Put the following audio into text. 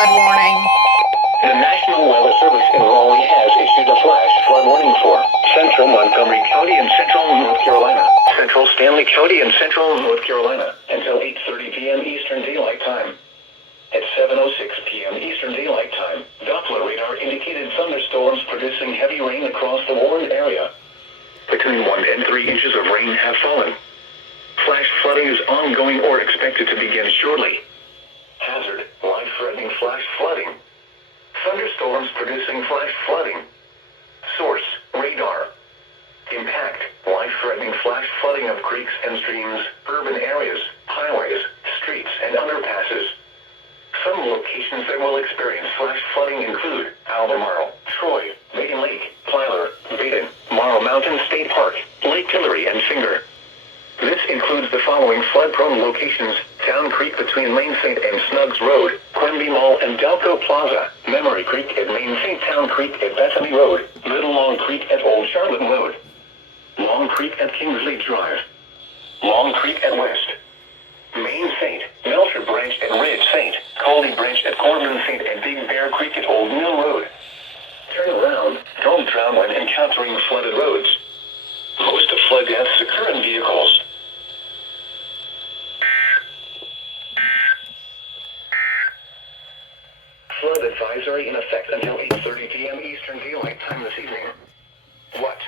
flood warning. The National Weather Service in Raleigh has issued a flash flood warning for Central Montgomery County and Central North Carolina, Central Stanley County and Central North Carolina until 8:30 p.m. Eastern Daylight Time. At 7:06 p.m. Eastern Daylight Time, Doppler radar indicated thunderstorms producing heavy rain across the warned area. Between 1 and 3 inches of rain have fallen. Flash flooding is ongoing or expected to begin shortly. Hazard, life-threatening flash flooding. Thunderstorms producing flash flooding. Source, radar. Impact, life-threatening flash flooding of creeks and streams, urban areas, highways, streets, and underpasses. Some locations that will experience flash flooding include Albemarle, Troy, Bacon Lake, Plyler, Baden, Morrow Mountain State Park, Lake Tillery, and Finger. This includes the following flood-prone locations: Town Creek between Main St. and Snuggs Road, Quimby Mall and Delco Plaza, Memory Creek at Main St. Town Creek at Bethany Road, Little Long Creek at Old Charlotte Road, Long Creek at Kingsley Drive, Long Creek at West, Main St., Melford Branch at Ridge St., Coldy Branch at Corbin St. and Big Bear Creek at Old Mill Road. Turn around, don't drown when encountering flooded roads. Most of flood deaths occur in vehicles. Flood advisory in effect until 8:30 p.m. Eastern Daylight Time this evening. What?